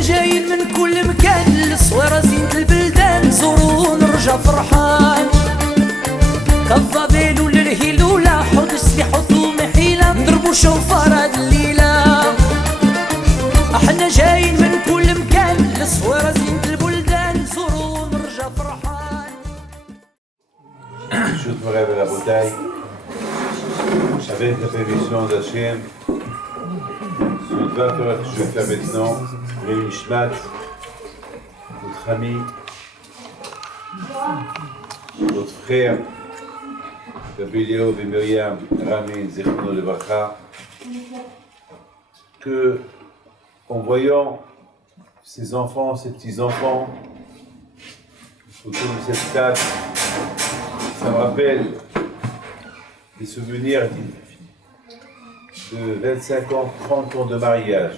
احنا جايين من كل مكان للصويرة زينة البلدان نزورو ونرجع فرحان كالضبيل وللهيل ولا حوض السلاح وثوم حيلة نضربو شوفار هاد الليلة احنا جايين من كل مكان للصويرة زينة البلدان نزورو ونرجع فرحان. Je me rêve à la bouteille, avec la permission d'Hachem, sur le 20 heures que je vais faire maintenant, les Mishmat, votre ami, votre frère, Gabriel et Myriam, Ramin, Zechno Levacha, que en voyant ces enfants, ces petits-enfants, autour de cette table, ça me rappelle des souvenirs de 25 ans, 30 ans de mariage.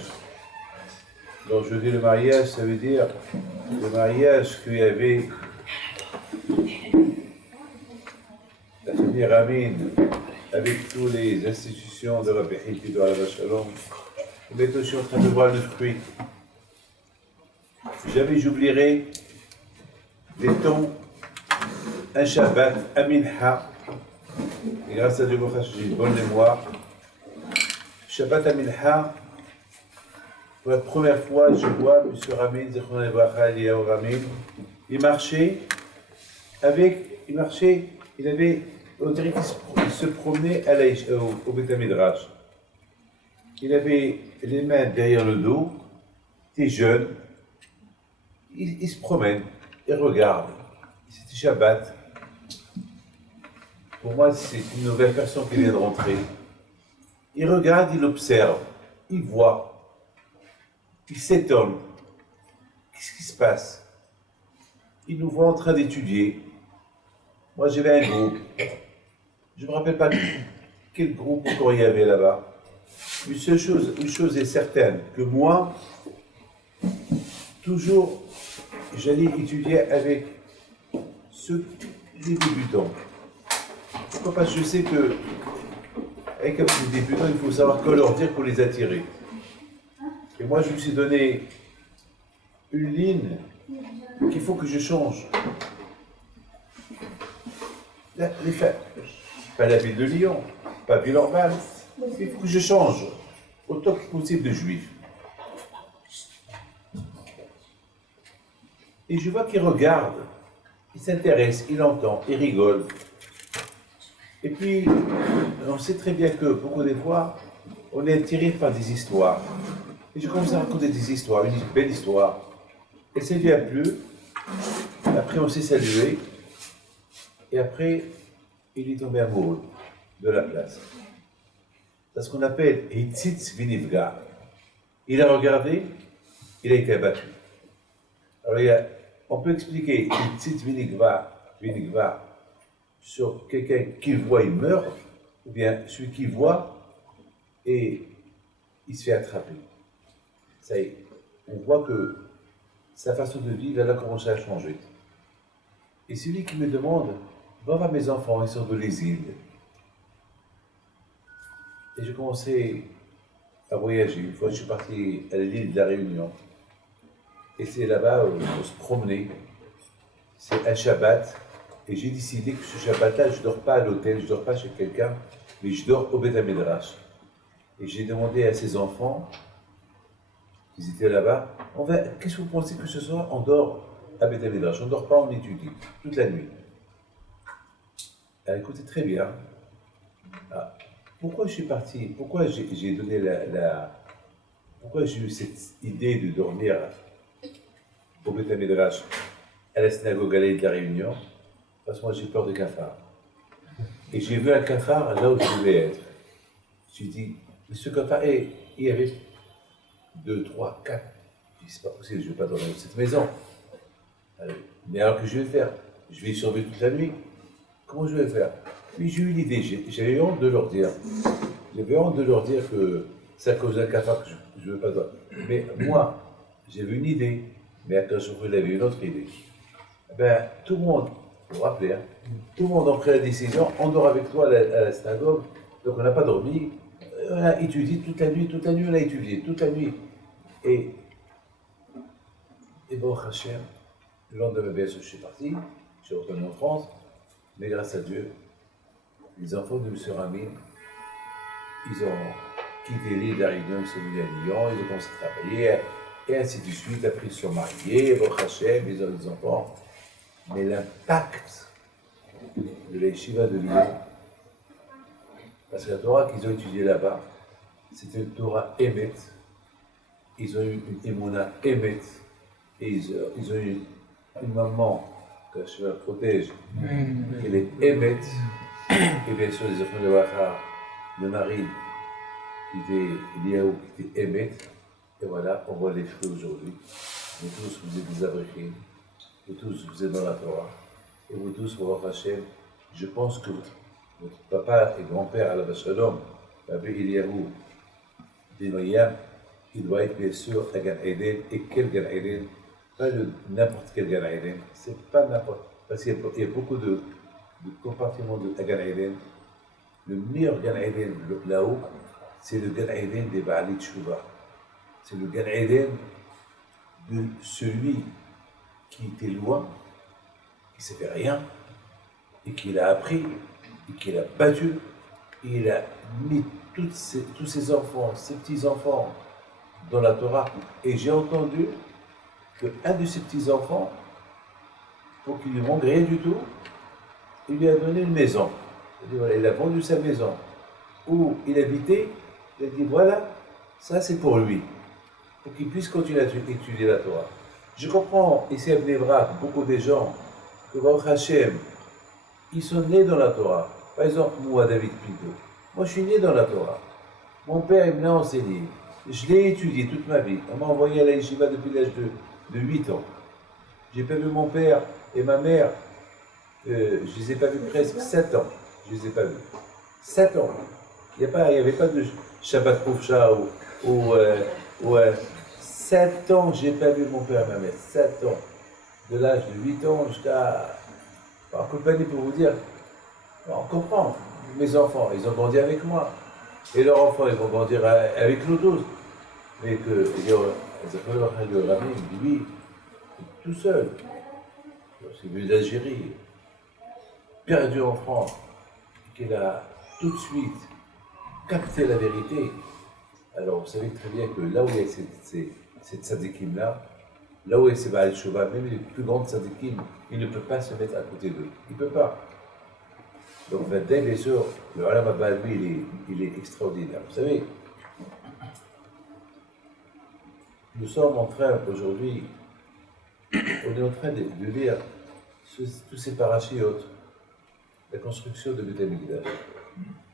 Donc je dis le mariage, ça veut dire le mariage qu'il y avait la famille Ramin avec toutes les institutions de la Béhiti de Alava Shalom. Et maintenant je suis en train de voir le fruit. Jamais j'oublierai des temps, un Shabbat, un Minha, et grâce à Dieu, j'ai une bonne mémoire. Shabbat à Minha, pour la première fois, je vois M. Ramin, Zechron Levacha, Eliyahu Ramin, il marchait, il avait, on dirait qu'il se promenait au Beth Midrash. Il avait les mains derrière le dos, il était jeune, il se promène, il regarde. C'était Shabbat. Pour moi, c'est une nouvelle personne qui vient de rentrer. Il regarde, il observe, il voit, il s'étonne. Qu'est-ce qui se passe? Il nous voit en train d'étudier. Moi, j'avais un groupe. Je ne me rappelle pas quel groupe encore il y avait là-bas. Une chose est certaine, que moi, toujours, j'allais étudier avec les débutants. Pourquoi? Parce que je sais que, avec les débutants, il faut savoir quoi leur dire pour les attirer. Et moi, je me suis donné une ligne qu'il faut que je change. Pas la ville de Lyon, pas Villeurbanne, il faut que je change autant que possible de juifs. Et je vois qu'il regarde, il s'intéresse, il entend, il rigole. Et puis, on sait très bien que beaucoup des fois, on est attiré par des histoires. Et je commence à raconter des histoires, une belle histoire. Et ça lui a plu. Après, on s'est salué. Et après, il est tombé amoureux de la place. C'est ce qu'on appelle Hitzitz Vinivga. Il a regardé, il a été abattu. Alors, on peut expliquer Hitzitz Vinivga sur quelqu'un qui voit, il meurt, ou bien celui qui voit et il se fait attraper. Ça y est, on voit que sa façon de vivre, elle a commencé à changer. Et celui qui me demande, va voir mes enfants, ils sont de l'exil. Et j'ai commencé à voyager. Une fois, je suis parti à l'île de la Réunion. Et c'est là-bas où on se promenait. C'est un Shabbat. Et j'ai décidé que ce Shabbat-là, je ne dors pas à l'hôtel, je ne dors pas chez quelqu'un, mais je dors au Beth Midrash. Et j'ai demandé à ses enfants, ils étaient là-bas, qu'est-ce que vous pensez que ce soir, on dort à Beth Midrash? On ne dort pas, on étudie, toute la nuit. Elle écoutait très bien. Ah, pourquoi je suis parti? Pourquoi j'ai donné pourquoi j'ai eu cette idée de dormir au Beth Midrash à la synagogue à l'île de la Réunion? Parce que moi j'ai peur de cafards. Et j'ai vu un cafard là où je devais être. Je me suis dit, mais ce cafard, il y avait 2, 3, 4. Je dis, c'est pas possible, je ne vais pas dormir dans cette maison. Mais alors que je vais faire? Je vais y survivre toute la nuit. Comment je vais faire? Puis j'ai eu l'idée, j'avais honte de leur dire. J'avais honte de leur dire que c'est à cause d'un cafard que je ne veux pas dormir. Mais moi, j'avais une idée. Mais à cause il avait une autre idée. Ben, tout le monde, vous vous rappelez, hein, tout le monde a pris la décision, on dort avec toi à la synagogue, donc on n'a pas dormi, on a étudié toute la nuit on a étudié, toute la nuit. Et Et bon, Hachem, le lendemain, bien sûr, je suis parti, je suis retourné en France, mais grâce à Dieu, les enfants de M. Ramin, ils ont quitté l'île de la Réunion, ils sont venus à Lyon, ils ont commencé à travailler, et ainsi de suite. Après, ils se sont mariés, bon, Hachem, ils ont des enfants. Mais l'impact de la yeshiva de Lyon, parce que la Torah qu'ils ont étudiée là-bas, c'était une Torah Emet. Ils ont eu une Emouna Emet. Et ils ont eu une maman, que la Shiva protège, qui est Emet. Et bien sûr, les enfants de Wacha, le mari, qui était Eliaou, qui était Emet. Et voilà, on voit les fruits aujourd'hui. Vous tous, vous êtes des abriqués. Vous tous, vous êtes dans la Torah. Et vous tous, vous Hachem, je pense que votre papa et grand-père, à la Shalom, Rabbi Eliaou, Binoyam, il doit être bien sûr à Gan Eden. Et quel Gan Eden? Pas n'importe quel Gan Eden. C'est pas n'importe. Parce qu'il y a beaucoup de compartiments de Gan Eden. Le meilleur Gan Eden là-haut, c'est le Gan Eden des Baalei Tshuva. C'est le Gan Eden de celui qui était loin, qui ne savait rien, et qui l'a appris, et qui l'a battu, et il a mis tous ses enfants, ses petits-enfants dans la Torah. Et j'ai entendu qu'un de ses petits-enfants, pour qu'il lui manque rien du tout, il lui a donné une maison. Voilà, il a vendu sa maison où il habitait, il a dit voilà, ça c'est pour lui, pour qu'il puisse continuer à étudier la Torah. Je comprends ici à Bnei Brak, beaucoup de gens, que Baruch Hashem, ils sont nés dans la Torah. Par exemple, moi, David Pinto, moi je suis né dans la Torah. Mon père il me l'a enseigné. Je l'ai étudié toute ma vie. On m'a envoyé à la yeshiva depuis l'âge de 8 ans. J'ai pas vu mon père et ma mère, je les ai pas vus presque 7 ans. Je les ai pas vus. 7 ans. Il n'y avait pas de Shabbat Koufcha ou 7 ans, j'ai pas vu mon père et ma mère. 7 ans. De l'âge de 8 ans jusqu'à... En compagnie pour vous dire, on comprend. Mes enfants, ils ont grandi avec moi. Et leurs enfants, ils vont grandir avec nous tous. Mais que le Rabbi, lui, tout seul, c'est venu d'Algérie, perdu en France, qu'il a tout de suite capté la vérité. Alors vous savez très bien que là où il y a ces tzadikim-là, là où il y a ces Baal Shova, même les plus grands tzadikim, ils ne peuvent pas se mettre à côté d'eux. Ils ne peuvent pas. Donc maintenant, bien sûr, le Olam Haba, lui, il est extraordinaire. Vous savez, nous sommes en train, aujourd'hui, on est en train de lire tous ces parachiotes, la construction de Beth Amikdash.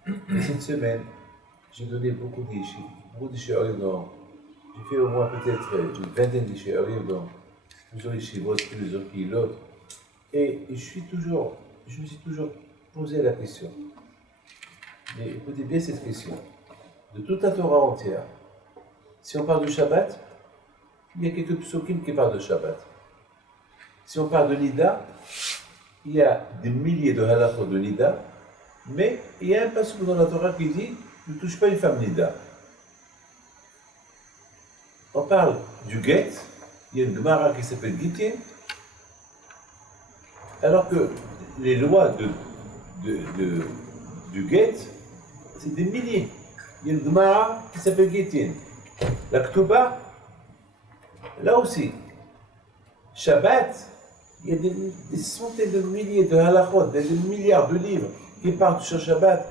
Et cette semaine, j'ai donné beaucoup d'ishéorim dans... J'ai fait au moins peut-être une vingtaine d'ishéorim dans plusieurs yeshivot, plusieurs pilotes. Et je me suis toujours posé la question. Mais écoutez bien cette question. De toute la Torah entière, si on parle du Shabbat, il y a quelques psukim qui parlent de Shabbat. Si on parle de Nida, il y a des milliers de halachot de Nida, mais il y a un passage dans la Torah qui dit ne touche pas une femme Nida. On parle du Get, il y a une Gemara qui s'appelle Gittin, alors que les lois du Get, c'est des milliers. Il y a une Gemara qui s'appelle Gittin. La Ktuba, là aussi. Shabbat, il y a des centaines de milliers de halachot, des milliards de livres qui parlent sur Shabbat.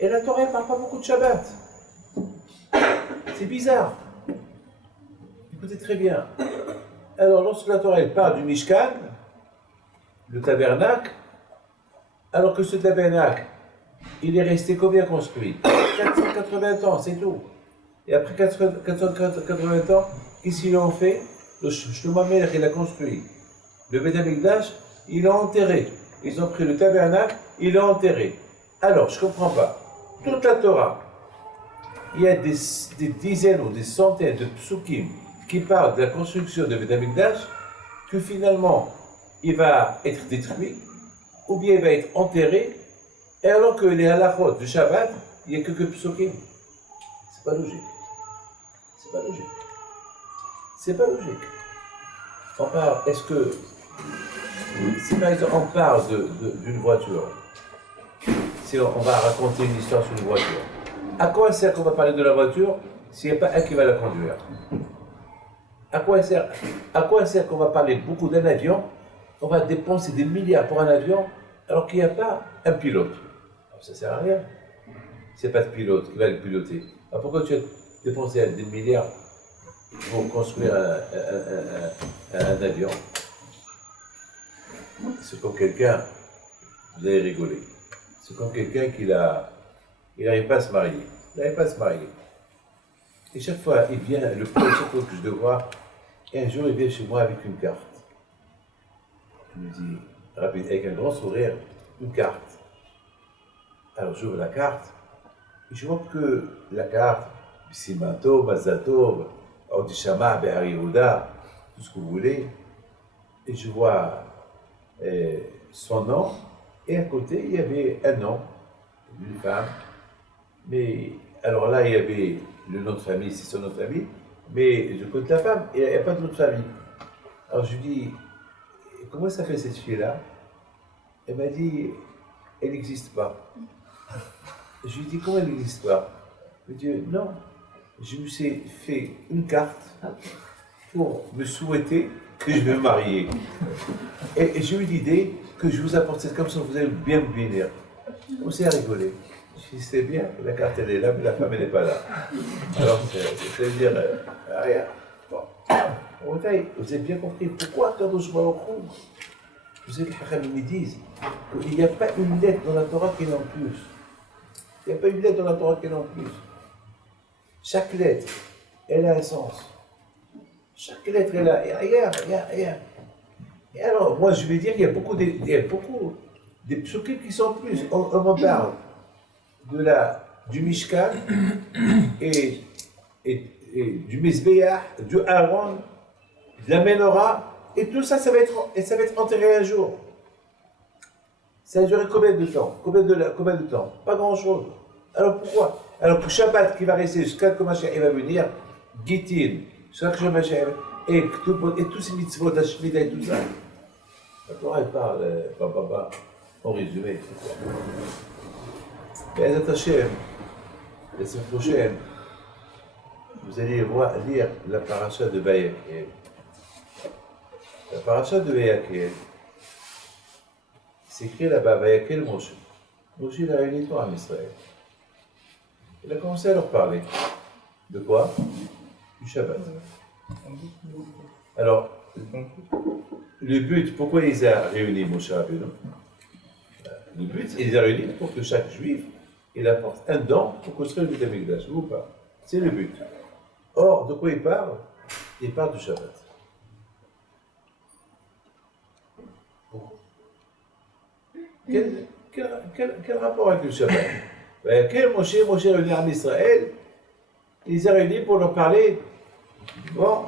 Et la Torah ne parle pas beaucoup de Shabbat. C'est bizarre. Écoutez très bien. Alors, lorsque la Torah parle du Mishkan, le tabernacle, alors que ce tabernacle, il est resté combien construit? 480 ans, c'est tout. Et après 480 ans, qu'est-ce qu'ils ont fait? Le Shlomo Melech, il a construit. Le Beth Amikdash, il l'a enterré. Ils ont pris le tabernacle, ils l'ont enterré. Alors, je ne comprends pas. Toute la Torah, il y a des dizaines ou des centaines de psukim qui parlent de la construction de Beth Amikdash, que finalement, il va être détruit, ou bien il va être enterré, et alors que les halachot du Shabbat, il y a quelques psukim. C'est pas logique. C'est pas logique. C'est pas logique. on parle, est-ce que, si par exemple on parle d'une voiture, si on va raconter une histoire sur une voiture, à quoi sert qu'on va parler de la voiture s'il n'y a pas un qui va la conduire? À quoi sert qu'on va parler beaucoup d'un avion, on va dépenser des milliards pour un avion alors qu'il n'y a pas un pilote? Alors, ça ne sert à rien. C'est pas de pilote qui va le piloter. Alors pourquoi tu as dépensé des milliards pour construire un avion? C'est comme quelqu'un, vous allez rigoler, c'est comme quelqu'un il n'arrive pas à se marier. Il n'arrive pas à se marier. Et chaque fois, il vient, chaque fois que je le vois, et un jour il vient chez moi avec une carte. Il me dit, rapide, avec un grand sourire, une carte. Alors j'ouvre la carte, et je vois que la carte, Simato, Mazato, Audishama, Behar Yehuda, tout ce que vous voulez, et je vois son nom, et à côté il y avait un nom d'une femme, mais alors là il y avait le nom de famille, c'est son nom de famille, mais je connais la femme, et il n'y a pas de nom de famille. Alors je lui dis, comment ça fait cette fille-là? Elle m'a dit, elle n'existe pas. Je lui dis, comment elle n'existe pas? Elle me dit, non, je me suis fait une carte pour me souhaiter que je vais me marier. Et j'ai eu l'idée que je vous apporte cette comme ça, vous allez bien me venir. On s'est rigolé. Je dis, c'est bien, la carte elle est là, mais la femme elle n'est pas là. Alors, c'est-à-dire, rien. Bon. Vous avez bien compris pourquoi quand on se voit au cours, vous savez, les Hacham me disent qu'il n'y a pas une lettre dans la Torah qui est en plus. Il n'y a pas une lettre dans la Torah qui est en plus. Chaque lettre, elle a un sens. Chaque lettre est là, et rien. Et alors, moi je vais dire qu'il y a beaucoup des psukim qui sont en plus. On me parle du Mishkan et du Mizbeach, du Aaron, de la Menorah, et tout ça, ça va être enterré un jour. Ça a duré combien de temps? Combien de temps? Pas grand-chose. Alors pourquoi? Alors pour Shabbat qui va rester jusqu'à que Mashiach va venir, Gittin, jusqu'à que Mashiach et tous ces mitzvot, la Shmida et tout ça. La Torah elle parle, en résumé. Mais Hashem, la semaine prochaine, vous allez lire la paracha de Vayakhel. La paracha de Vayakhel, c'est écrit là-bas, Vayakhel Moshe. Moshe il a réuni tout en Israël. Il a commencé à leur parler. De quoi? Du Shabbat. Alors, le but, pourquoi il les a réunis, Moshe Rabbeinu? Le but, il les a réunis pour que chaque juif, il apporte un don pour construire le Beth Amikdash, ou pas? C'est le but. Or, de quoi il parle? Il parle du Shabbat. Quel rapport avec le Shabbat? Quel Moshe réuni en Israël, il les a réunis pour leur parler. Bon,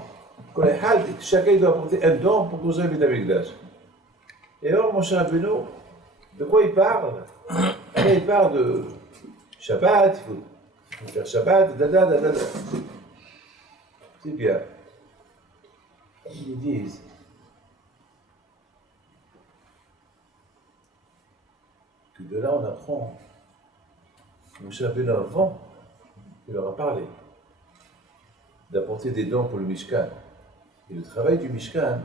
chacun doit apporter un don pour construire le Beth Amikdash. Et alors, Moshe Rabbeinu, de quoi il parle? Il parle de Shabbat, il faut faire Shabbat, C'est bien. Ils disent que de là on apprend que Moshe Rabbeinu avant, il leur a parlé d'apporter des dons pour le Mishkan. Et le travail du Mishkan,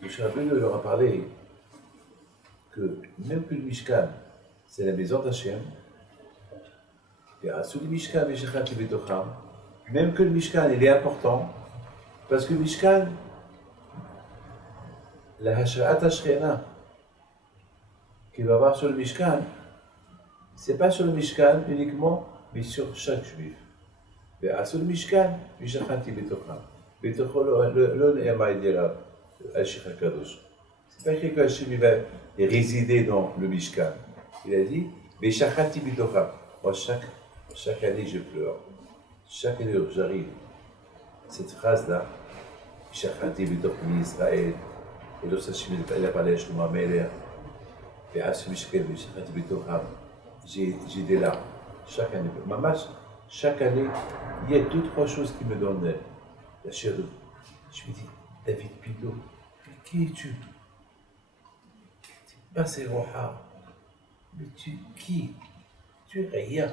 Moshe Rabbeinu leur a parlé que même que le Mishkan, c'est la maison d'Hachem, et à sous le Mishkan, même que le Mishkan, il est important, parce que le Mishkan, la Hashra'at HaShekhinah qu'il va avoir sur le Mishkan, c'est pas sur le Mishkan uniquement, mais sur chaque juif. Et à sous le Mishkan, Mishachanti Betocham. Betocham, l'on est Amaïdira, Al-Shekha Kadosh. C'est pas écrit que Hachem va résider dans le Mishkan. Il a dit, Mishachanti Betocham. Moi, chaque année, je pleure. Chaque année, j'arrive. Cette phrase-là, Mishachanti Betocham Israël, et l'autre Hachem, il a parlé à Shlomo Amelech. Et à ce Mishkan, Mishachanti Betocham, j'ai des larmes. Chaque année. Mamash, chaque année, il y a 2-3 choses qui me donnent la chérie. Je lui dis, David Pidot, mais qui es-tu? Passé Roha, mais tu qui? Tu es rien.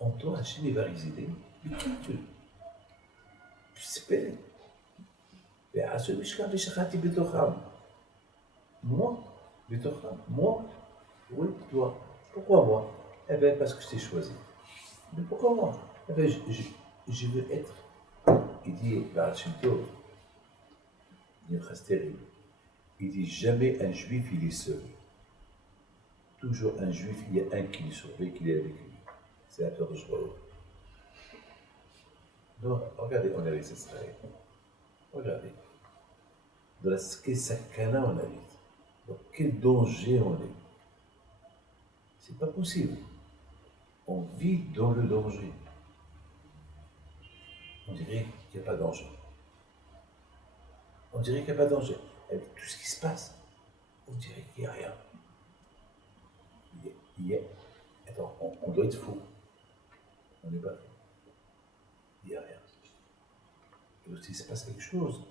En toi, Hachem va résider. Mais qui es-tu? Tu sais pas. Moi, moi, oui, toi. Pourquoi moi? Eh bien, parce que je t'ai choisi. Mais pourquoi moi? Eh bien, je veux être. Il dit, une phrase terrible. Il dit, jamais un juif, il est seul. Toujours un juif, il y a un qui le surveille, qui est avec lui. C'est la peur de Shbaou. Donc, regardez, on est avec Israël. Regardez. Dans la sakana, on habite. Dans quel danger on est. C'est pas possible. On vit dans le danger. On dirait qu'il n'y a pas de danger. On dirait qu'il n'y a pas de danger. Avec tout ce qui se passe, on dirait qu'il n'y a rien. Attends, on doit être fou. On n'est pas fou. Il n'y a rien. Et aussi, il se passe quelque chose.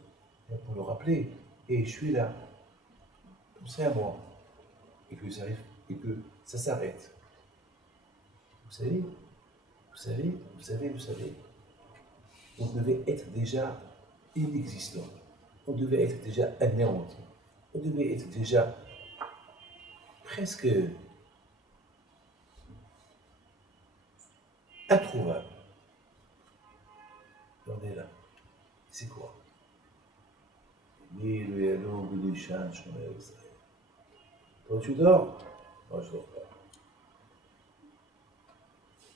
Pour le rappeler. Et je suis là. Pensez à moi. Et que ça arrive. Et que ça s'arrête. Vous savez, on devait être déjà inexistant. On devait être déjà anéanti. On devait être déjà presque introuvable. On est là. C'est quoi? Oui, le yalou, le chan, je suis avec ça. Toi, tu dors? Moi, je dors pas.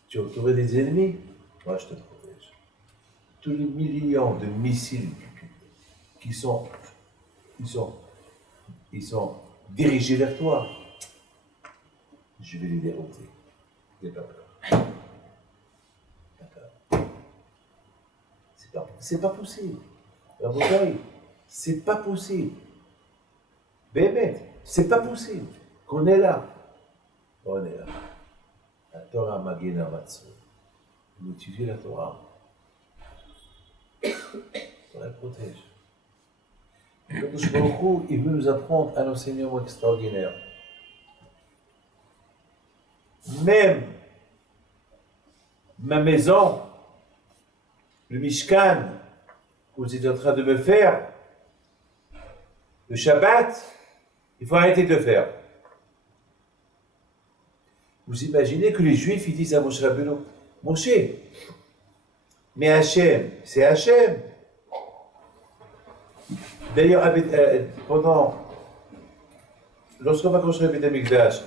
Tu as entouré des ennemis? Moi, je te protège. Tous les millions de missiles qui sont dirigés vers toi, je vais les dérouter. N'aie pas peur. C'est pas possible. La bouteille, c'est pas possible. Bébé, c'est pas possible. Qu'on est là. On est là. La Torah Magena Matsu. On étudie la Torah. On la protège. Le Kadosh Baruch Hu, il veut nous apprendre un enseignement extraordinaire. Même ma maison, le Mishkan, que vous êtes en train de me faire, le Shabbat, il faut arrêter de le faire. Vous imaginez que les Juifs, ils disent à Moshe Rabbeinu, Moshe, mais Hachem, c'est Hachem. D'ailleurs, lorsqu'on va construire le Beth Amikdash,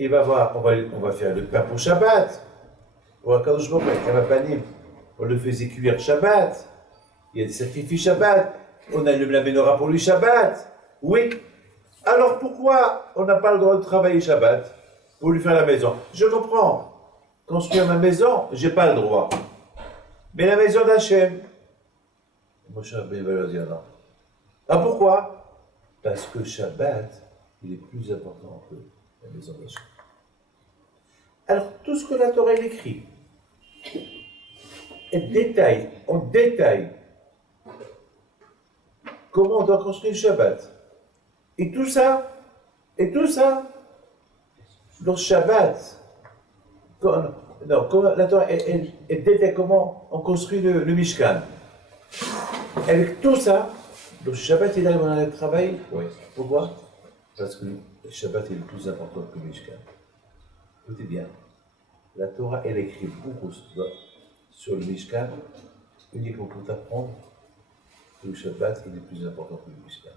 on va faire le pain pour Shabbat. On le faisait cuire Shabbat. Il y a des sacrifices Shabbat. On allume la menorah pour lui Shabbat. Oui. Alors pourquoi on n'a pas le droit de travailler Shabbat pour lui faire la maison? Je comprends. Construire ma maison, j'ai pas le droit. Mais la maison d'Hachem, Moshe Rabbeinu va leur dire non. Ah pourquoi? Parce que Shabbat, il est plus important que la maison d'Hachem. Alors tout ce que la Torah écrit, on détaille comment on doit construire le Shabbat. Et tout ça, le Shabbat, comment la Torah elle détaille comment on construit le Mishkan. Avec tout ça, le Shabbat il arrive dans le travail. Oui. Pourquoi? Parce que le Shabbat est le plus important que le Mishkan. Écoutez bien, la Torah elle écrit beaucoup sur le Mishkan, uniquement pour t'apprendre que le Shabbat est le plus important que le Mishkan.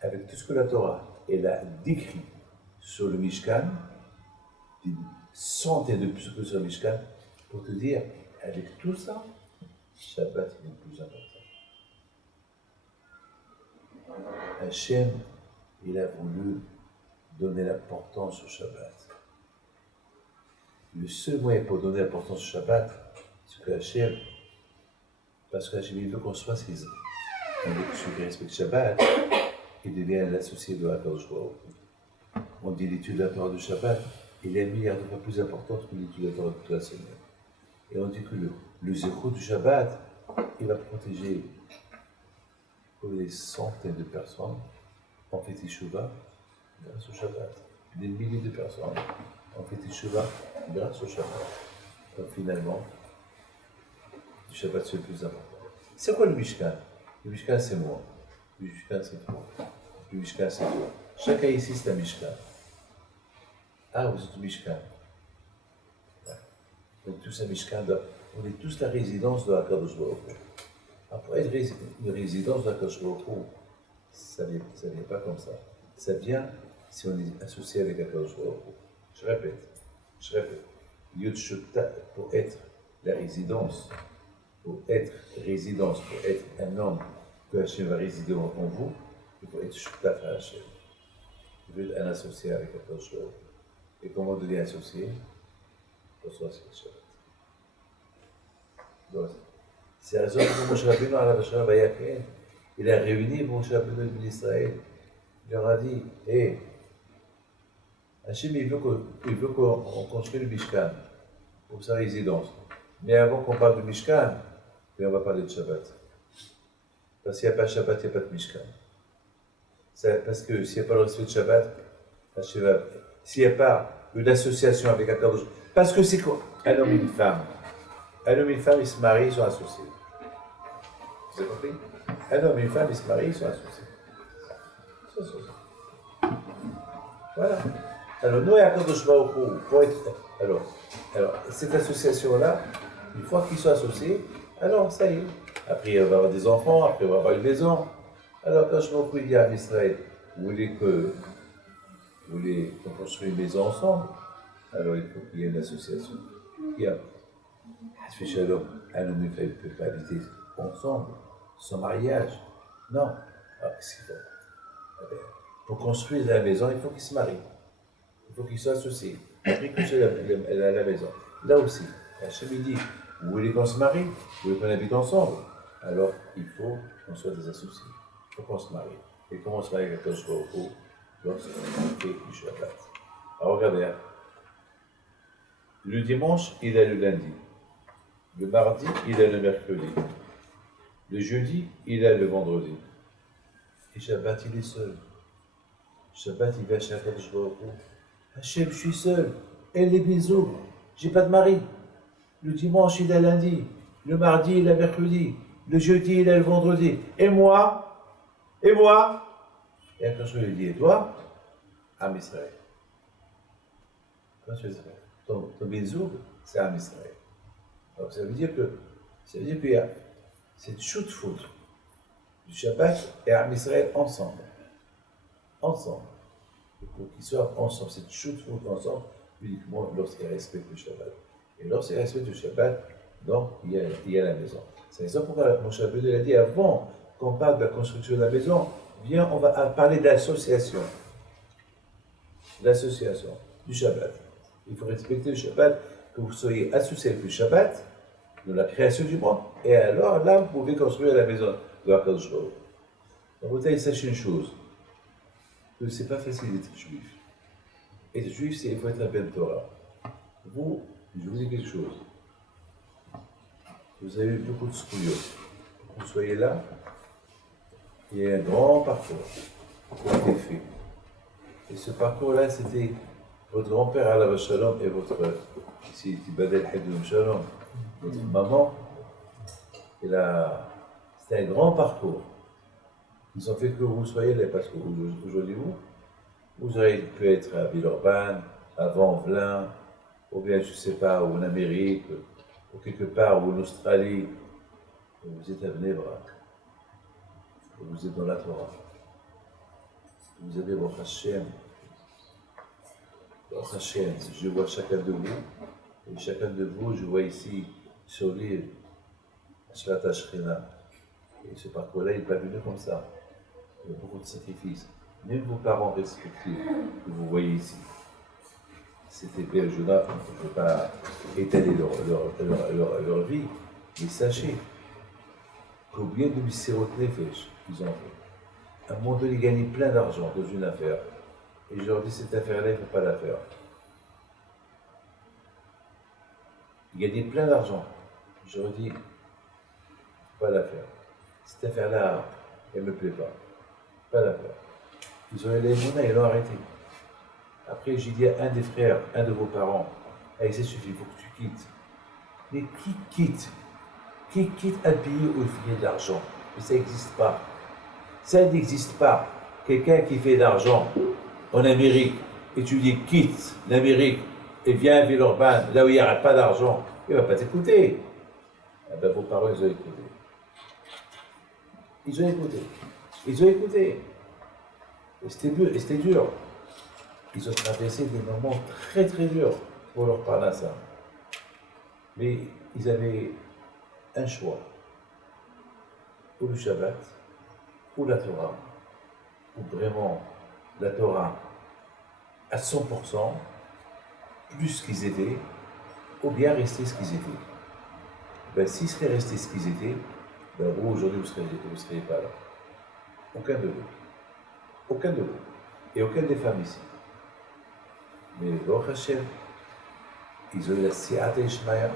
Avec tout ce que la Torah elle a décrit sur le Mishkan, des centaines de plus sur le Mishkan, pour te dire, avec tout ça, Shabbat est le plus important. Hachem, il a voulu donner l'importance au Shabbat. Le seul moyen pour donner l'importance au Shabbat, c'est que Hachem, parce que Hachem, il veut qu'on soit ses ceux qui respectent Shabbat, il devient l'associé de HaKadosh Baruch Hu. On dit l'étude de la Torah du Shabbat, il est 1 milliard de fois plus importante que l'étude de la Torah de toute la semaine. Et on dit que le zéro du Shabbat, il va protéger pour des centaines de personnes en fait Teshuvah grâce au Shabbat. Des milliers de personnes en fait Teshuvah grâce au Shabbat. Donc finalement, le Shabbat c'est le plus important. C'est quoi le Mishkan? Le Mishkan c'est moi. Le Mishkan c'est toi. Le Mishkan c'est toi. Chacun ici c'est un Mishkan. Ah, vous êtes au Mishkan. On est tous un Mishkan, on est tous la résidence de Akadosh Baruch Hu. Pour être une résidence de Akadosh Baruch Hu, ça ne vient pas comme ça. Ça vient si on est associé avec Akadosh Baruch Hu. Je répète. Yud Shutta, pour être la résidence, pour être un homme que Hachem va résider en vous, il faut être Shutta à Hachem. Il faut être un associé avec Akadosh Baruch Hu. Et comment on devient associé? Pour soi, c'est le Shabbat. Donc, c'est la raison pour Moshe Rabbeinu à la Vachra Vayaken. Il a réuni Moshe Rabbeinu et Israël. Il leur a dit, hé, Hachem, il veut qu'on construise le Mishkan pour sa résidence. Mais avant qu'on parle de Mishkan, on va parler de Shabbat. Parce qu'il n'y a pas de Shabbat, il n'y a pas de Mishkan. Parce que s'il n'y a pas le respect de Shabbat, Hachem va. S'il n'y a pas une association avec Akadosh, parce que c'est quoi? Un homme et une femme. Un homme et une femme, ils se marient, ils sont associés. Vous avez compris? Un homme et une femme, ils se marient, ils sont associés. Voilà. Alors, nous et Akadosh Baruch Hu, pour être. Alors, cette association-là, une fois qu'ils sont associés, alors ça y est. Après, il va y avoir des enfants, après, il va y avoir une maison. Alors, Akadosh Baruch Hu, il dit à Israël, vous voulez qu'on construise une maison ensemble? Alors, il faut qu'il y ait une association. Il y a un homme et une femme ne peuvent pas habiter ensemble, sans mariage. Non. Alors, qu'est-ce qu'il faut? Pour construire la maison, il faut qu'ils se marient. Il faut qu'ils soient associés. Après que j'ai la maison. Là aussi, Hachem dit, vous voulez qu'on se marie? Vous voulez qu'on habite ensemble? Alors, il faut qu'on soit des associés. Il faut qu'on se marie. Et comment on se marie avec Akadosh Baruch Hu? Lorsqu'on fait du Shabbat. Alors, regardez. Le dimanche, il est le lundi. Le mardi, il est le mercredi. Le jeudi, il est le vendredi. Et Shabbat, il est seul. Shabbat, il va chez Akadosh Baruch Hu. Hachem, je suis seul. Elle est bisous. J'ai pas de mari. Le dimanche, il est lundi. Le mardi, il est mercredi. Le jeudi, il est le vendredi. Et moi? Et Akadosh Baruch Hu dit, et toi? Am Israël. Comment tu veux dire? Ton bisou, c'est Am Israël. Donc ça veut dire qu'il y a cette chute-foot du Shabbat et Am Israël ensemble. Il faut qu'ils soient ensemble, cette chute-foot ensemble, uniquement lorsqu'ils respectent le Shabbat. Et lorsqu'ils respectent le Shabbat, donc il y a la maison. C'est la raison pourquoi Moshe Rabbeinu a dit avant qu'on parle de la construction de la maison, bien on va parler d'association. L'association du Shabbat. Il faut respecter le Shabbat, que vous soyez associés avec le Shabbat, de la création du monde, et alors là, vous pouvez construire la maison de Akadosh Baruch Hu. Donc vous devez sachez une chose, que c'est pas facile d'être juif. Être juif, il faut être un Ben Torah. Vous, je vous dis quelque chose. Vous avez eu beaucoup de scouillots. Vous soyez là, il y a un grand parcours qui a été fait. Et ce parcours-là, c'était votre grand-père Alav Shalom et votre, ici, Tibadel Hadoum Shalom, votre maman. Et là, c'était un grand parcours. Ils ont fait que vous soyez là, parce qu'aujourd'hui, vous auriez pu être à Villeurbanne, à Vanvelin, ou bien, je ne sais pas, ou en Amérique, ou quelque part, ou en Australie. Et vous êtes à Bnei-Brak. Vous êtes dans la Torah. Vous avez votre Hachem. Votre Hachem, je vois chacun de vous, et chacun de vous, je vois ici, sur l'île, Ashrat Ashkena. Et ce parcours-là, il n'est pas venu comme ça. Il y a beaucoup de sacrifices. Même vos parents respectifs que vous voyez ici. C'était Père Jonah, je ne veux pas étaler leur vie, mais sachez combien de Missirot Nefesh ils ont fait. À un moment donné, ils gagnaient plein d'argent dans une affaire. Et je leur dis, cette affaire-là, il ne faut pas la faire. Ils gagnaient plein d'argent. Je leur dis, Pas la faire. Cette affaire-là, elle ne me plaît pas. Pas la faire. Ils ont eu les monas, ils l'ont arrêté. Après, j'ai dit à un des frères, un de vos parents, allez, ça suffit, il faut que tu quittes. Mais qui quitte? Qui quitte un pays où il fait de l'argent? Mais ça n'existe pas. Ça n'existe pas. Quelqu'un qui fait de l'argent en Amérique, et tu dis quitte l'Amérique et viens à Villeurbanne, là où il n'y aura pas d'argent, il ne va pas t'écouter. Eh ben, vos parents, ils ont écouté. Ils ont écouté. Ils ont écouté. Et c'était dur. Ils ont traversé des moments très très durs pour leur parler à ça. Mais ils avaient un choix. Ou le Shabbat, ou la Torah. Ou vraiment la Torah à 100%, plus ce qu'ils étaient, ou bien rester ce qu'ils étaient. Ben, s'ils seraient restés ce qu'ils étaient, ben, vous aujourd'hui vous ne seriez pas là. Aucun de vous. Aucun de vous. Et aucun des femmes ici. Mais Baruch Hashem, ils ont eu la Siyata Ishmael.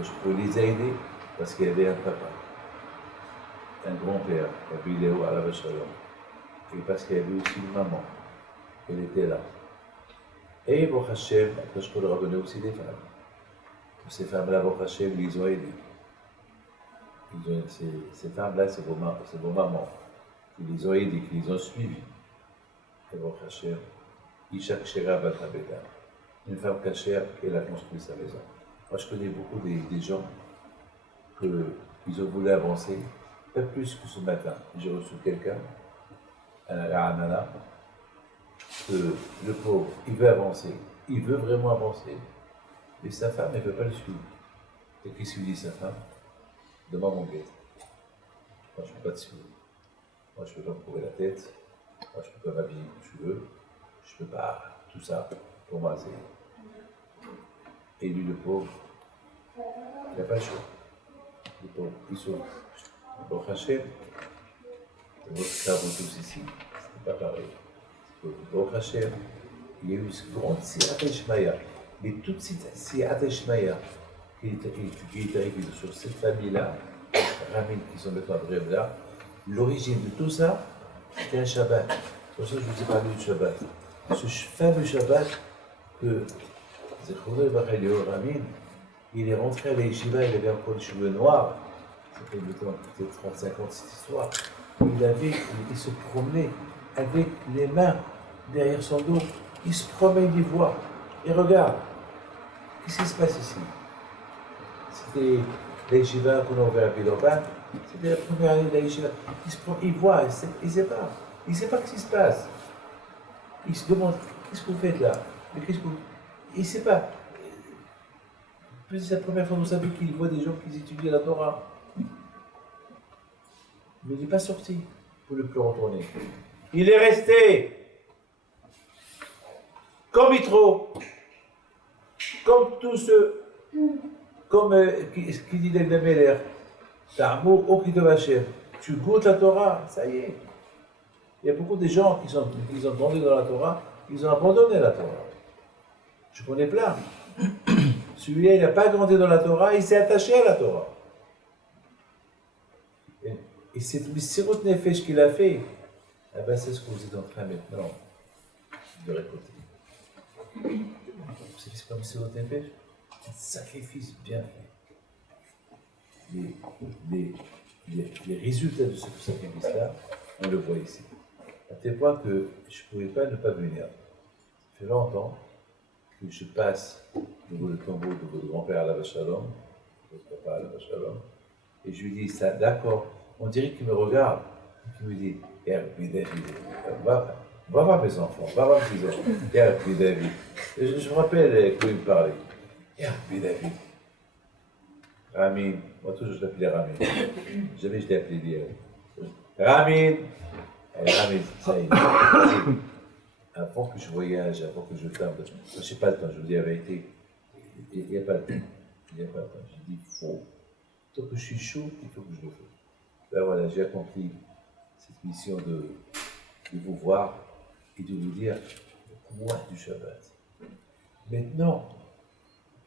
Je pouvais les aider parce qu'il y avait un papa, un grand-père, Rabbi Léo Alav Shalom, et parce qu'il y avait aussi une maman, elle était là. Et Baruch Hashem, après je peux leur donner aussi des femmes. Ces femmes-là, Baruch Hashem, ils ont aidé. Ces femmes-là, c'est vos mamans, qui les ont aidés, qui les ont suivis. Et Baruch Hashem, Isha Kshera Bat Habeta, une femme cachère qui a construit sa maison. Moi, je connais beaucoup des gens qu'ils ont voulu avancer, pas plus que ce matin. J'ai reçu quelqu'un, à Anana, que le pauvre, il veut avancer, il veut vraiment avancer, mais sa femme, elle ne veut pas le suivre. Et qu'est-ce qu'il dit sa femme? Demande mon guet. Moi, je ne peux pas te suivre. Moi, je ne peux pas me courir la tête. Moi, je ne peux pas m'habiller comme tu veux. Je ne peux pas tout ça. Pour moi, c'est. Et lui, le pauvre, il n'a pas le choix. Le pauvre, il sauve. Baruch Hashem, votre cas, vous tous ici, ce n'est pas pareil. Baruch Hashem, il y a eu ce grand Siyata Ishmael. Mais toute cette Siyata Ishmael qui est arrivée sur cette famille-là, Ramin, qui sont maintenant brèves là, l'origine de tout ça, c'était un Shabbat. C'est pour ça que je vous ai parlé du Shabbat. Ce fameux Shabbat que Zechrono Ramin, il est rentré à la yeshiva, il avait encore les cheveux noirs, ça fait peut-être 35 ans de cette histoire. Il se promenait avec les mains derrière son dos, il se promène, il voit, et regarde, qu'est-ce qui se passe ici? C'était la yeshiva qu'on a ouvert à Villeurbanne, c'était la première année de la yeshiva. Il voit, il ne sait pas. Il ne sait pas ce qui se passe. Il se demande, qu'est-ce que vous faites là? Mais qu'est-ce que vous... Il ne sait pas. C'est la première fois, vous savez, qu'il voit des gens qui étudient la Torah. Mais il n'est pas sorti pour le plus retourner. Il est resté comme Yitro, comme tous ceux, comme qui dit l'Ebnemeler, Ta'amour au Kitov Hashem. Tu goûtes la Torah, ça y est. Il y a beaucoup de gens qui ont grandi dans la Torah, ils ont abandonné la Torah. Je connais plein. Celui-là, il n'a pas grandi dans la Torah, il s'est attaché à la Torah. Et c'est le Sirut Nefesh qu'il a fait. Eh ben, c'est ce que vous êtes en train maintenant de récolter. Vous savez, c'est comme le Sirut Nefesh, un sacrifice bien fait. Les résultats de ce sacrifice-là, on le voit ici. À tel point que je ne pouvais pas ne pas venir. Ça fait longtemps que je passe devant le tombeau de votre grand-père Alav Shalom, votre papa Alav Shalom, et je lui dis ça, d'accord, on dirait qu'il me regarde, qu'il me dit, David, va voir mes enfants, va voir mes enfants, David. Je me rappelle quand il me parlait, David. Ramin, moi toujours je l'appelais Ramin, jamais je l'ai appelé Dieu. Ramin, Ramin, ça y est. Avant que je voyage, avant que je ferme, je n'ai pas le temps, je vous dis la vérité, il n'y a pas le temps. Il n'y a pas le temps. Je dis, faut. Tant que je suis chaud, il faut que je le fasse. Ben voilà, j'ai accompli cette mission de vous voir et de vous dire le pouvoir du Shabbat. Maintenant,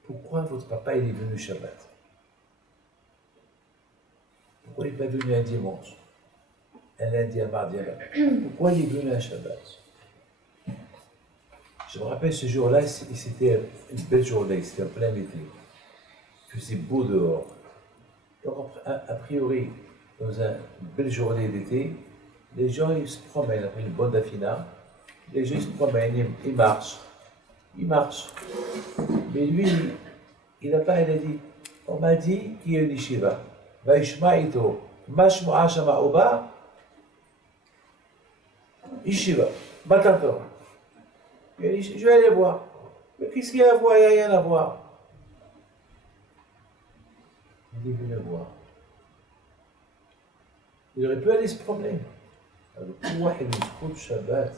pourquoi votre papa il est venu Shabbat? pourquoi il n'est pas venu un dimanche, un lundi, un mardi, pourquoi il est venu un Shabbat? Je me rappelle ce jour-là, c'était une belle journée, c'était en plein été. Il faisait beau dehors. Donc, a priori, dans une belle journée d'été, les gens ils se promènent, après une bonne dafina, les gens ils se promènent, ils marchent. Ils marchent. Mais lui, il n'a pas, il a dit, on m'a dit qu'il y a une yeshiva. Vaishma ito, mashmu'a shama oba, yeshiva, Batantor. Il a dit, je vais aller voir. Mais qu'est-ce qu'il y a à voir? Il n'y a rien à voir. Il est venu voir. Il aurait pu aller se promener. Alors, pourquoi il me trouve Shabbat?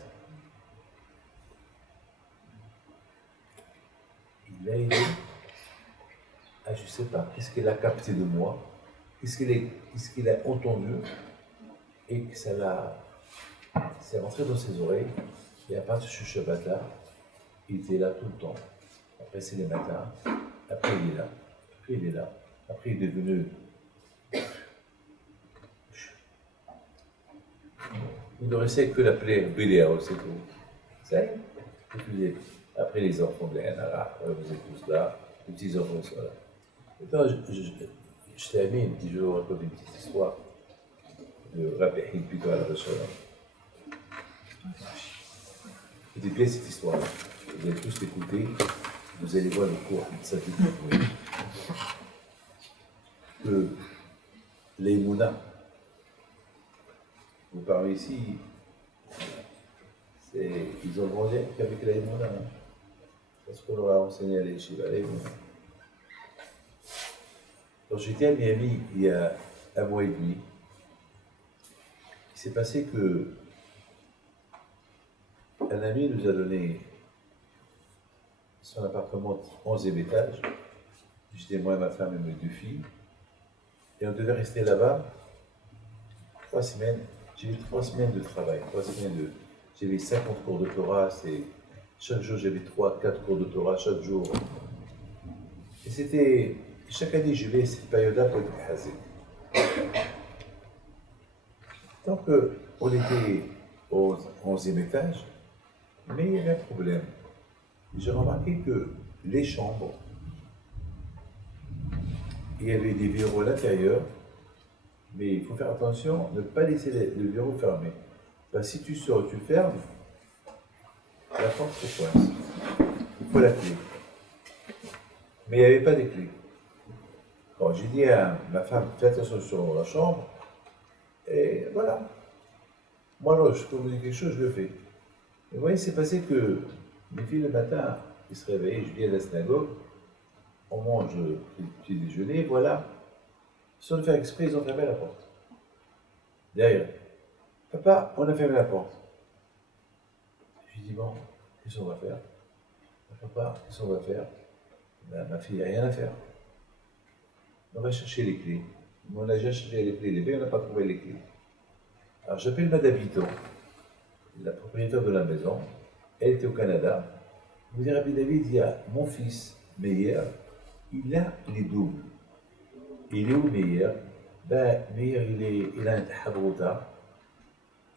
Il a aidé. Ah, je ne sais pas, qu'est-ce qu'il a capté de moi? Qu'est-ce qu'il a entendu? Et que ça l'a. C'est rentré dans ses oreilles. Et à partir de ce Shabbat-là, il était là tout le temps. Après, c'est les matins. Après, il est là. Après, il est là. Après, il est devenu. Il ne restait que l'appeler Béléa, c'est tout. Ça y est. Après, les enfants de l'Anara, vous êtes tous là. Les petits enfants sont là. Maintenant, je termine, je vous raconte une petite histoire de Rabbi Hidpito à la Rachel. Écoutez bien cette histoire. Vous allez tous l'écouter. Vous allez voir le cours de sa vie. Que les Mouna, vous parlez ici, ils ont grandi qu'avec les Mouna. Parce qu'on leur a enseigné à l'Yeshiva, les Mouna. Quand j'étais à Miami il y a un mois et demi, il s'est passé que un ami nous a donné son appartement de 11e étage. J'étais moi, ma femme et mes 2 filles. Et on devait rester là-bas 3 semaines. J'ai eu 3 semaines de travail. 3 semaines de. J'avais 50 cours de Torah. Chaque jour, j'avais 3-4 cours de Torah chaque jour. Et c'était. Chaque année, je vais cette période-là pour être hasé. Tant qu'on était au 11e étage, mais il y avait un problème. J'ai remarqué que les chambres, il y avait des verrous à l'intérieur, mais il faut faire attention, ne pas laisser le verrou fermé. Parce que si tu sors et tu fermes, la porte se coince. Il faut la clé. Mais il n'y avait pas de clé. Bon, j'ai dit à ma femme, fais attention sur la chambre, et voilà. Moi, là, je peux vous dire quelque chose, je le fais. Et vous voyez, c'est passé que mes filles, le matin, ils se réveillent, je viens à la synagogue, on mange le petit déjeuner, voilà. Sans le faire exprès, ils ont fermé la porte. Derrière. Papa, on a fermé la porte. Je lui dis, bon, qu'est-ce qu'on va faire? Papa, qu'est-ce qu'on va faire? Ben, ma fille, il n'y a rien à faire. On va chercher les clés. On a déjà cherché les clés, mais on n'a pas trouvé les clés. Alors j'appelle Madame Vito, la propriétaire de la maison. Elle était au Canada. Vous direz, Rabbi David, il y a mon fils, Meir, il a les doubles. Il est où Meir? Ben, Meir, il a un Habrouta.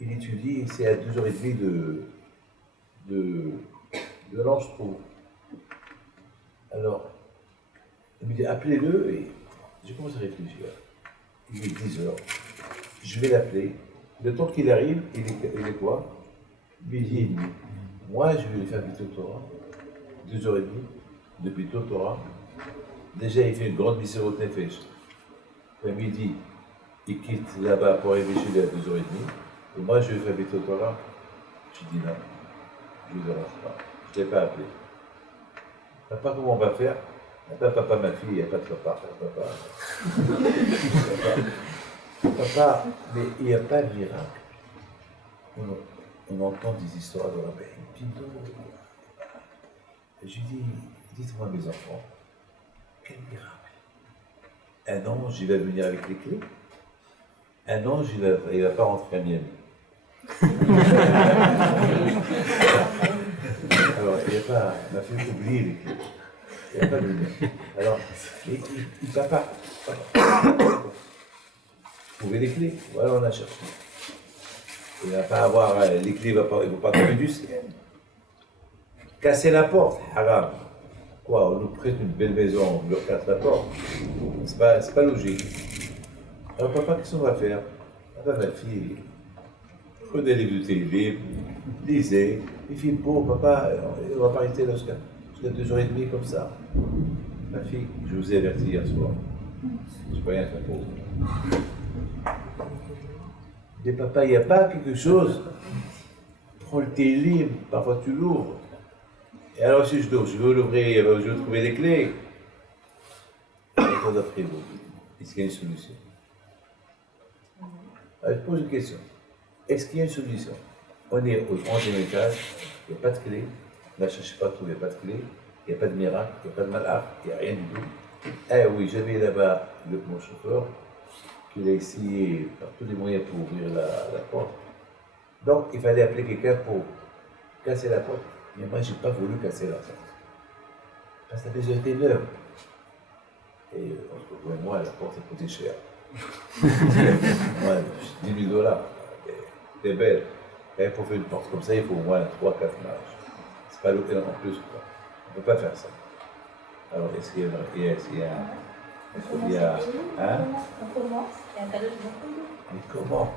Il étudie, c'est à 2h30 de Lange-Trou. Alors, il me dit, appelez-le, et je commence à réfléchir. Il est 10h. Je vais l'appeler. Le temps qu'il arrive, il est quoi? Midi et demi. Moi, je vais lui faire Bito Torah. 2h30 de Bito Torah. Déjà, il fait une grande Misérot Nefesh. À midi, il quitte là-bas pour arriver chez lui à 2h30. Et moi, je vais faire Bito Torah. Je dis non. Je ne le dérange pas. Je ne l'ai pas appelé. Papa, comment on va faire? Papa, ma fille, il n'y a pas de papa. Papa, mais il n'y a pas de miracle. On entend des histoires de Rabbi Pito. Et je dis, dites-moi mes enfants, quel miracle? Un ange, il va venir avec les clés? Un ange, il ne va pas rentrer à Miami. Alors, il n'y a pas, ma fille oublie les clés. Il n'y a pas de lien. Alors, papa. trouver les clés. Voilà, on a cherché. Il va pas avoir les clés, il ne va pas tomber du ciel. Casser la porte, haram. Quoi, on nous prête une belle maison, on leur casse la porte. C'est pas logique. Alors papa, qu'est-ce qu'on va faire? Ah ben ma fille, prenez les livres de télé, lisez. Il fait beau, papa, on va pas rester là jusqu'à 2h30 comme ça. Ma fille, je vous ai averti hier soir. Je peux rien faire pour vous. Mais papa, il n'y a pas quelque chose. Prends le télé, parfois tu l'ouvres. Et alors si je veux l'ouvrir, je veux trouver les clés. D'après vous, est-ce qu'il y a une solution? Alors, je pose une question. Est-ce qu'il y a une solution? On est au 11e étage, il n'y a pas de clé. Ne cherchez pas tout, il n'y a pas de clé. Il n'y a pas de miracle, il n'y a pas de malheur, il n'y a rien du tout. Eh oui, j'avais là-bas mon chauffeur qui a essayé par tous les moyens pour ouvrir la porte. Donc, il fallait appeler quelqu'un pour casser la porte. Mais moi, je n'ai pas voulu casser la porte. Parce que la maison était neuve. Et entre vous et moi, la porte est coûtée cher. Moi, 10 000 $. C'est belle. Et pour faire une porte comme ça, il faut au moins 3-4 marches. C'est pas l'hôtel en plus, quoi. On ne peut pas faire ça. Alors, est-ce qu'il y a... Hein? On commence, il y a un cadeau de beaucoup. Mais comment?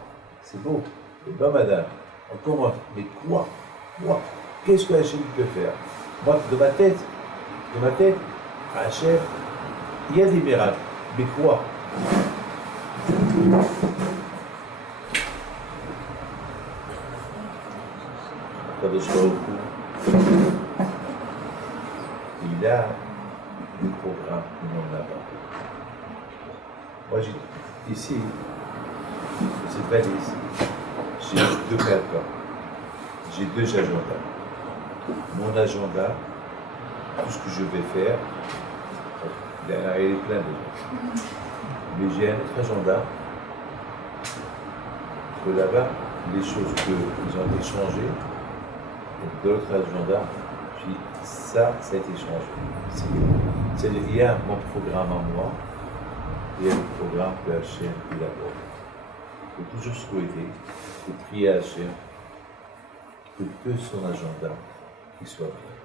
C'est beau. C'est pas madame. On commence. Mais quoi? Qu'est-ce que Hachem peut faire? Moi, de ma tête, Hachem, il y a des miracles. Mais quoi? Il a des programmes que l'on n'a pas. Moi, ici, cette valise, j'ai 2 calepins, j'ai 2 agendas. Mon agenda, tout ce que je vais faire, il est plein déjà. Mais j'ai un autre agenda, que là-bas, les choses qu'ils ont été changées, et d'autres agendas, puis ça a été changé. Il y a mon programme en moi, il y a le programme que Hachem il aborde. Il faut toujours souhaiter, il faut prier à Hachem que son agenda qu'il soit bien.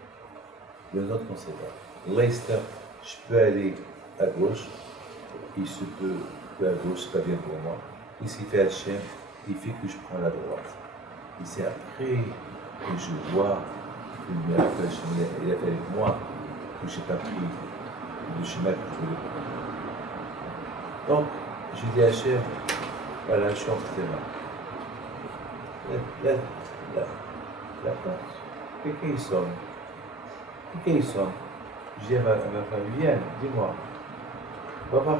Le nôtre, on ne sait pas. L'instant, je peux aller à gauche, il se peut que à gauche, c'est pas bien pour moi. Et ce qu'il fait Hachem, il fait que je prends la droite. Et c'est après que je vois que le miracle Hachem, il a fait avec moi, que je n'ai pas pris le schéma que je voulais prendre. Donc, j'ai dit à Hachem, voilà, je suis entre tes mains. La porte. Quelqu'un il sonne. Je dis à ma femme, viens, dis-moi. Papa,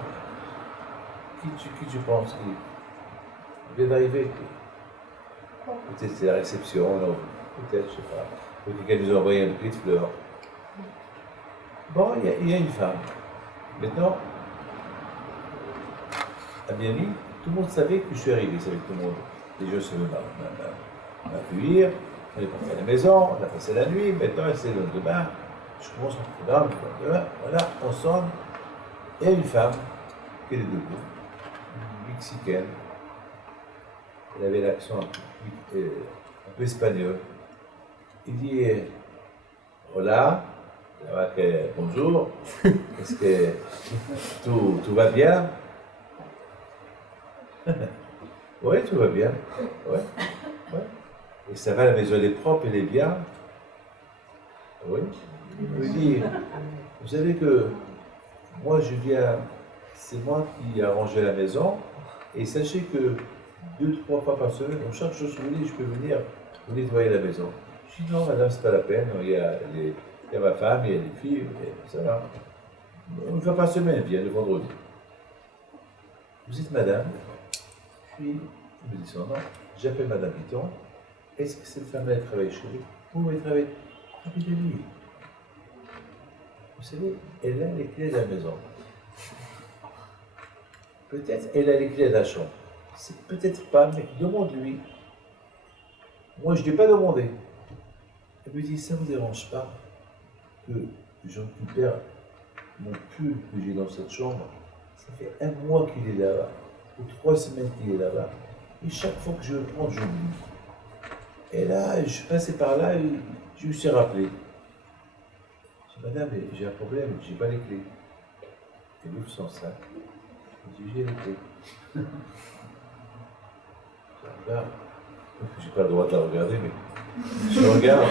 qui tu penses qui vient d'arriver? Peut-être c'est la réception, non, peut-être, je ne sais pas. Peut-être quelqu'un nous a envoyé un bouquet de fleurs. Bon, il y a une femme. Maintenant, à Miami, tout le monde savait que je suis arrivé, ça savait tout le monde. Les gens savaient m'accueillir, on est parti à la maison, on a passé la nuit, maintenant c'est le lendemain, je commence mon programme, le lendemain, voilà, on sonne, il y a une femme qui est debout, une mexicaine, elle avait l'accent un peu espagnol. Il dit, hola, bonjour, est-ce que tout va bien? Oui, tout va bien. Ouais. Et ça va, la maison elle est propre, elle est bien. Oui. Il me dit, vous savez que moi je viens, c'est moi qui ai arrangé la maison, et sachez que 2-3 fois par semaine, donc chaque chose que vous voulez, je peux venir vous nettoyer la maison. Je dis non madame, c'est pas la peine, il y a ma femme, il y a les filles, ça va. Une fois par semaine, elle vient le vendredi. Vous êtes madame? Puis, je me dis son nom, j'appelle Madame Piton. Est-ce que cette femme-là travaille chez lui? Oui, elle travaille chez lui. Vous savez, elle a les clés de la maison. Peut-être elle a les clés de la chambre. C'est peut-être pas, mais demande-lui. Moi, je ne l'ai pas demandé. Elle me dit, ça ne vous dérange pas que je récupère mon pull que j'ai dans cette chambre? Ça fait 1 mois qu'il est là-bas. ou 3 semaines qu'il est là-bas. Et chaque fois que je le prends, j'oublie. Et là, je suis passé par là et je me suis rappelé. Je dis, madame, j'ai un problème, j'ai pas les clés. Elle ouvre son sac. Je dis, j'ai les clés. Je regarde. J'ai pas le droit de la regarder, mais je regarde.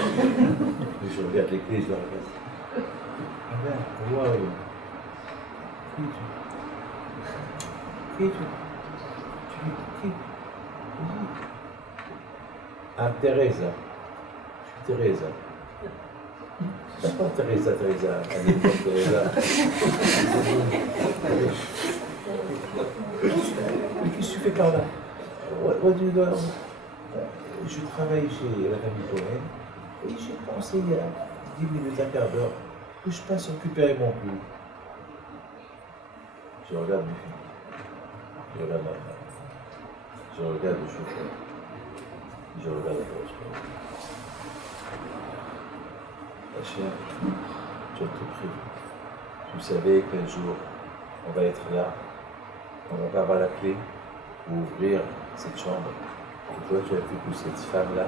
Je regarde les clés, je la regarde. Regarde, wow. Qui tu? Ah, Teresa. Je suis Teresa. D'accord, Teresa, à l'époque, Teresa. Mais qu'est-ce que tu fais par là? What do you do? Je travaille chez la famille Cohen et j'ai pensé il y a 10 minutes, un quart d'heure que je passe récupérer mon clou. Je regarde mes filles. Je regarde ma femme. Je regarde le chauffeur. Je regarde la correspondance. La chère, tu as tout prévu. Tu savais qu'un jour, on va être là, on va pas avoir la clé pour ouvrir cette chambre. Et toi, tu as fait que cette femme-là,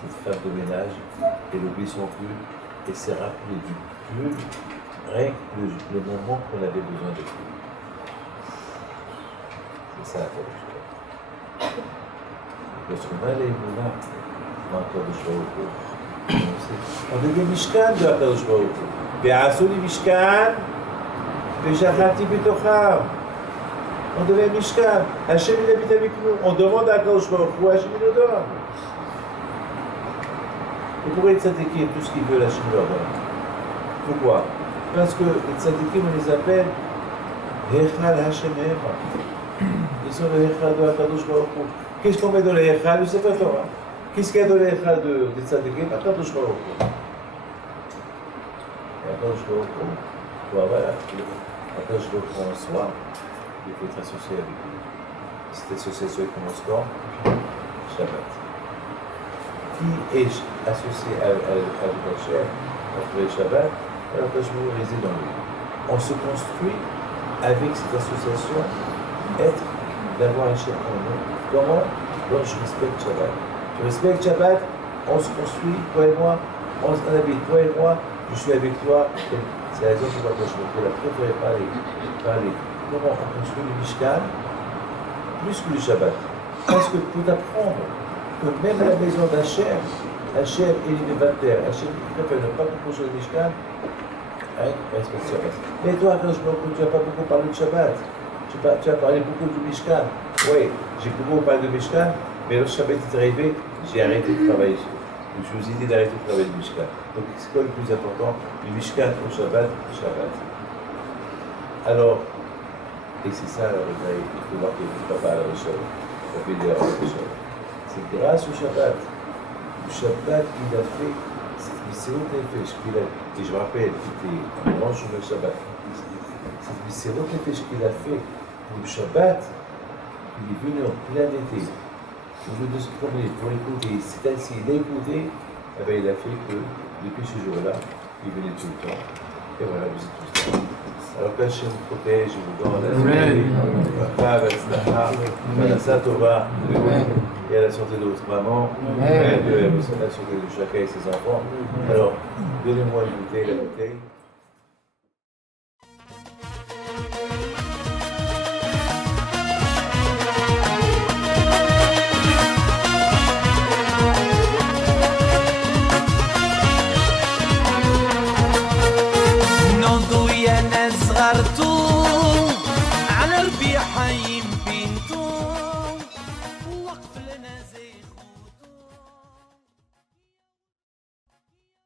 cette femme de ménage, elle oublie son pull et s'est rappelé du pull, rien que le moment qu'on avait besoin de pull. C'est ça la chose. Parce qu'on a les moulins dans הקדוש ברוך הוא. on devient משכן בהקדוש ברוך הוא. ועשו לי משכן ושכנתי בתוכם. On devient Mishkan. Hachem il habite avec nous. On demande à Akadosh Baruch Hu, Hachem il nous donne. Et pour les tzadikim, tout ce qu'ils veulent, Hachem leur donne. Pourquoi? Parce que les tzadikim, on les appelle Hechal Hachem Ema. Ils sont le Hechal de Akadosh Baruch Hu. Qu'est-ce qu'on met dans le Hechal? Le Sefer Torah. Qu'est-ce qu'il y a dans le Hechal des tzadikim? Akadosh Baruch Hu. Et Akadosh Baruch Hu, voilà, Akadosh Baruch Hu en soi. Il faut être associé avec lui. Cette association commence quand? Shabbat. Qui est associé avec Hachem, après le Shabbat, alors que je me réside dans lui. On se construit avec cette association, d'avoir Hachem en nous. Comment? Donc je respecte Shabbat. Je respecte Shabbat, on se construit, toi et moi, on habite, toi et moi, je suis avec toi. C'est la raison pour laquelle je me fais la préférée parler. Comment on construit le Mishkan plus que le Shabbat. Parce que pour apprendre que même à la maison d'Hachem, Hachem est l'élévateur, Hachem préfère ne pas construire le Mishkan, respecte le Shabbat. Mais toi, quand tu n'as pas beaucoup parlé de Shabbat, tu as parlé beaucoup du Mishkan. Oui, j'ai beaucoup parlé de Mishkan, mais lorsque Shabbat est arrivé, j'ai arrêté de travailler. Je vous ai dit d'arrêter de travailler le Mishkan. Donc c'est quoi le plus important? Le Mishkan au Shabbat, Shabbat. Alors, et c'est ça, il faut voir que le papa a la Rishon, c'est grâce au Shabbat. Le Shabbat, il a fait, c'est l'autre effet, et je me rappelle, il était un grand jour de Shabbat. C'est l'autre effet qu'il a fait pour le Shabbat, il est venu en plein été. Au lieu de se promener pour écouter, c'est ainsi, il a écouté, eh bien, il a fait que depuis ce jour-là, il venait tout le temps. Et voilà, vous êtes tous là. Alors qu'Hachem vous protège, vous donne la Satova, et à la santé de votre maman, et à la santé de chacun et ses enfants. Alors, donnez-moi une bouteille, la bouteille.